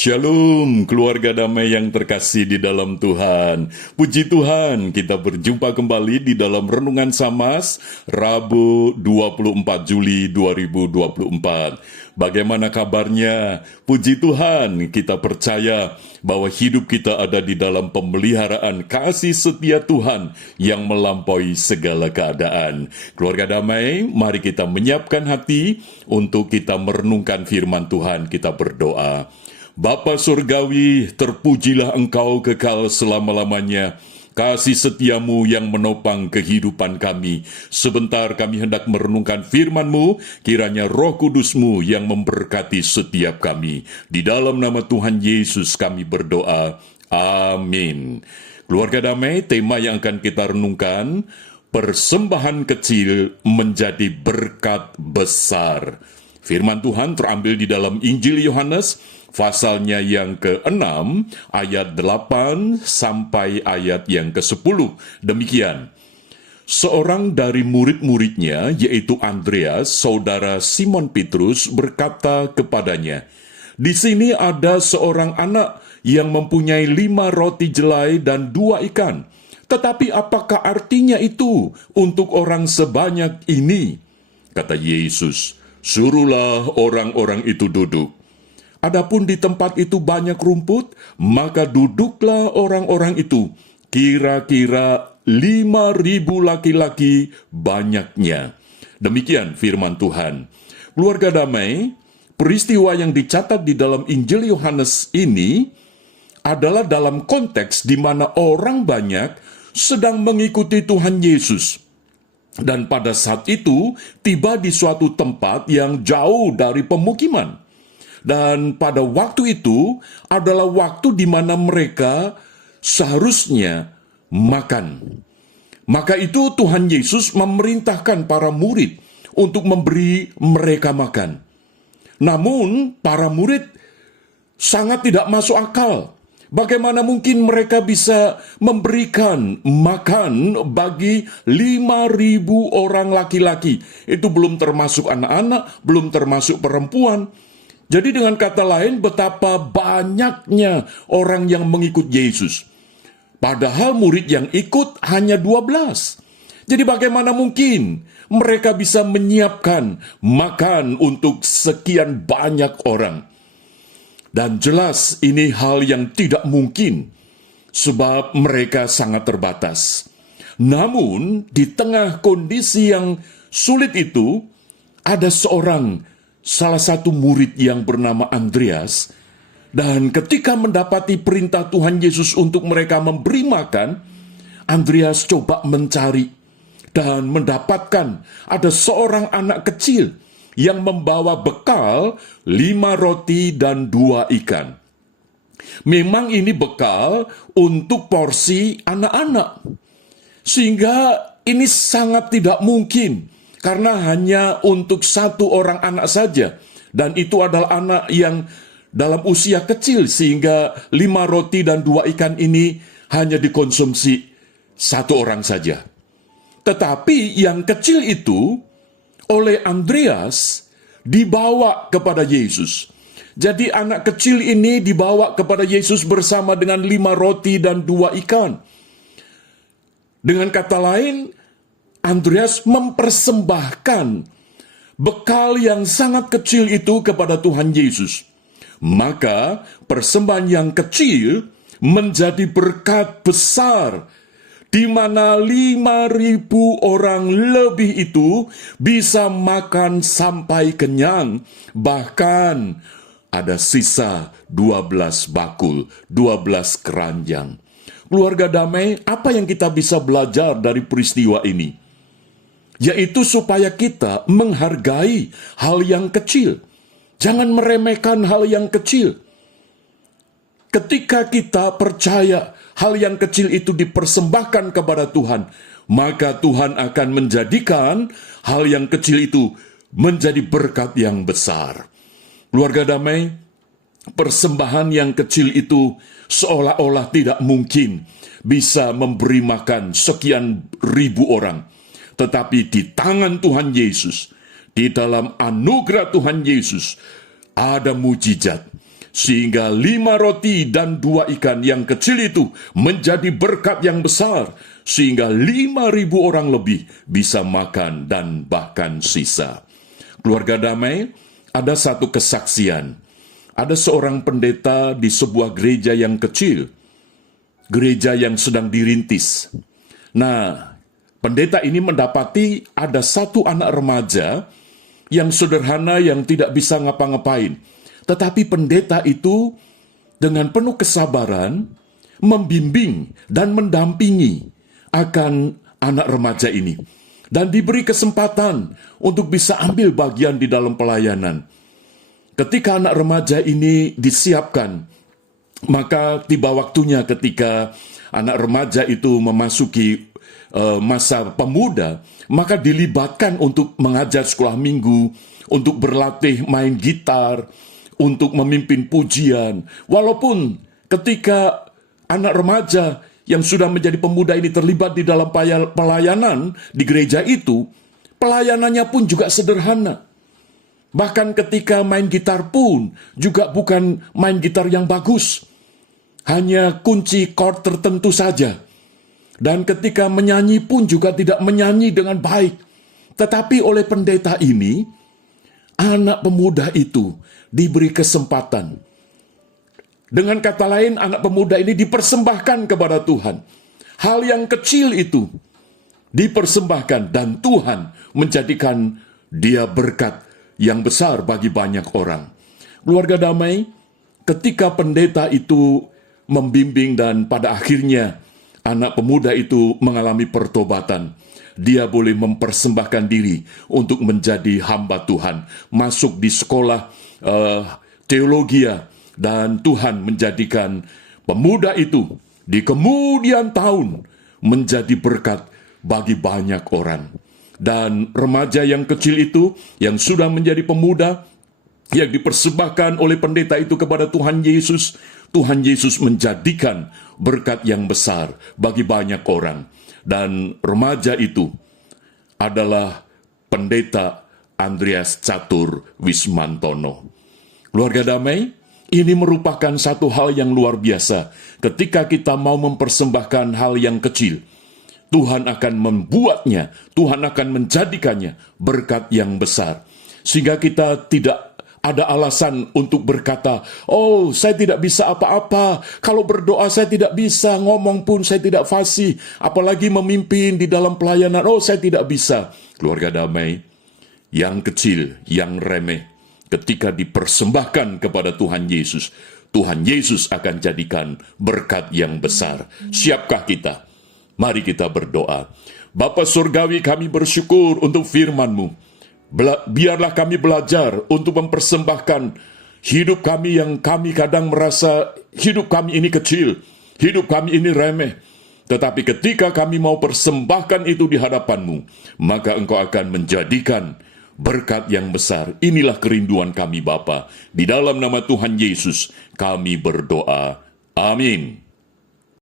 Shalom, keluarga damai yang terkasih di dalam Tuhan. Puji Tuhan, kita berjumpa kembali di dalam Renungan Samas, Rabu 24 Juli 2024. Bagaimana kabarnya? Puji Tuhan, kita percaya bahwa hidup kita ada di dalam pemeliharaan kasih setia Tuhan yang melampaui segala keadaan. Keluarga damai, mari kita menyiapkan hati untuk kita merenungkan firman Tuhan, kita berdoa. Bapa Surgawi, terpujilah Engkau kekal selama-lamanya. Kasih setiamu yang menopang kehidupan kami. Sebentar kami hendak merenungkan firman-Mu, kiranya Roh Kudus-Mu yang memberkati setiap kami. Di dalam nama Tuhan Yesus kami berdoa. Amin. Keluarga damai, tema yang akan kita renungkan, persembahan kecil menjadi berkat besar. Firman Tuhan terambil di dalam Injil Yohanes, pasalnya yang ke-6, ayat 8 sampai ayat yang ke-10. Demikian. Seorang dari murid-muridnya, yaitu Andreas, saudara Simon Petrus, berkata kepadanya, "Di sini ada seorang anak yang mempunyai 5 roti jelai dan 2 ikan. Tetapi apakah artinya itu untuk orang sebanyak ini?" Kata Yesus, "Suruhlah orang-orang itu duduk." Adapun di tempat itu banyak rumput, maka duduklah orang-orang itu, kira-kira 5.000 laki-laki banyaknya. Demikian firman Tuhan. Keluarga damai, peristiwa yang dicatat di dalam Injil Yohanes ini adalah dalam konteks di mana orang banyak sedang mengikuti Tuhan Yesus. Dan pada saat itu, tiba di suatu tempat yang jauh dari pemukiman. Dan pada waktu itu adalah waktu di mana mereka seharusnya makan. Maka itu Tuhan Yesus memerintahkan para murid untuk memberi mereka makan. Namun para murid sangat tidak masuk akal. Bagaimana mungkin mereka bisa memberikan makan bagi 5.000 orang laki-laki? Itu belum termasuk anak-anak, belum termasuk perempuan. Jadi dengan kata lain, betapa banyaknya orang yang mengikut Yesus. Padahal murid yang ikut hanya 12. Jadi bagaimana mungkin mereka bisa menyiapkan makan untuk sekian banyak orang? Dan jelas ini hal yang tidak mungkin, sebab mereka sangat terbatas. Namun, di tengah kondisi yang sulit itu, ada salah satu murid yang bernama Andreas, dan ketika mendapati perintah Tuhan Yesus untuk mereka memberi makan, Andreas coba mencari dan mendapatkan ada seorang anak kecil yang membawa bekal 5 roti dan 2 ikan. Memang ini bekal untuk porsi anak-anak, sehingga ini sangat tidak mungkin karena hanya untuk 1 orang anak saja. Dan itu adalah anak yang dalam usia kecil, sehingga 5 roti dan 2 ikan ini hanya dikonsumsi 1 orang saja. Tetapi yang kecil itu oleh Andreas dibawa kepada Yesus. Jadi anak kecil ini dibawa kepada Yesus bersama dengan 5 roti dan 2 ikan. Dengan kata lain, Andreas mempersembahkan bekal yang sangat kecil itu kepada Tuhan Yesus. Maka persembahan yang kecil menjadi berkat besar, di mana 5.000 orang lebih itu bisa makan sampai kenyang. Bahkan ada sisa 12 bakul, 12 keranjang. Keluarga damai, apa yang kita bisa belajar dari peristiwa ini? Yaitu supaya kita menghargai hal yang kecil. Jangan meremehkan hal yang kecil. Ketika kita percaya hal yang kecil itu dipersembahkan kepada Tuhan, maka Tuhan akan menjadikan hal yang kecil itu menjadi berkat yang besar. Keluarga damai, persembahan yang kecil itu seolah-olah tidak mungkin bisa memberi makan sekian ribu orang. Tetapi di tangan Tuhan Yesus, di dalam anugerah Tuhan Yesus, ada mujizat. sehingga 5 roti dan 2 ikan yang kecil itu menjadi berkat yang besar, sehingga 5.000 orang lebih bisa makan dan bahkan sisa. Keluarga damai, ada satu kesaksian. Ada seorang pendeta di sebuah gereja yang kecil, gereja yang sedang dirintis. Nah, pendeta ini mendapati ada satu anak remaja yang sederhana yang tidak bisa ngapa-ngapain. Tetapi pendeta itu dengan penuh kesabaran membimbing dan mendampingi akan anak remaja ini. Dan diberi kesempatan untuk bisa ambil bagian di dalam pelayanan. Ketika anak remaja ini disiapkan, maka tiba waktunya ketika anak remaja itu memasuki masa pemuda, maka dilibatkan untuk mengajar sekolah minggu, untuk berlatih main gitar, untuk memimpin pujian. Walaupun ketika anak remaja yang sudah menjadi pemuda ini terlibat di dalam pelayanan di gereja itu, pelayanannya pun juga sederhana. Bahkan ketika main gitar pun juga bukan main gitar yang bagus. Hanya kunci chord tertentu saja. Dan ketika menyanyi pun juga tidak menyanyi dengan baik. Tetapi oleh pendeta ini, anak pemuda itu diberi kesempatan. Dengan kata lain, anak pemuda ini dipersembahkan kepada Tuhan. Hal yang kecil itu dipersembahkan dan Tuhan menjadikan dia berkat yang besar bagi banyak orang. Keluarga damai, ketika pendeta itu membimbing dan pada akhirnya anak pemuda itu mengalami pertobatan, dia boleh mempersembahkan diri untuk menjadi hamba Tuhan, masuk di sekolah teologia, dan Tuhan menjadikan pemuda itu di kemudian tahun menjadi berkat bagi banyak orang. Dan remaja yang kecil itu yang sudah menjadi pemuda yang dipersembahkan oleh pendeta itu kepada Tuhan Yesus, Tuhan Yesus menjadikan berkat yang besar bagi banyak orang. Dan remaja itu adalah pendeta Andreas Catur Wismantono. Keluarga damai, ini merupakan satu hal yang luar biasa. Ketika kita mau mempersembahkan hal yang kecil, Tuhan akan membuatnya, Tuhan akan menjadikannya berkat yang besar. Sehingga kita tidak ada alasan untuk berkata, oh saya tidak bisa apa-apa, kalau berdoa saya tidak bisa, ngomong pun saya tidak fasih, apalagi memimpin di dalam pelayanan, oh saya tidak bisa. Keluarga damai, yang kecil, yang remeh, ketika dipersembahkan kepada Tuhan Yesus akan jadikan berkat yang besar. Siapkah kita? Mari kita berdoa. Bapa Surgawi, kami bersyukur untuk firman-Mu. Biarlah kami belajar untuk mempersembahkan hidup kami yang kami kadang merasa hidup kami ini kecil, hidup kami ini remeh. Tetapi ketika kami mau persembahkan itu di hadapan-Mu, maka Engkau akan menjadikan berkat yang besar. Inilah kerinduan kami Bapa. Di dalam nama Tuhan Yesus kami berdoa. Amin.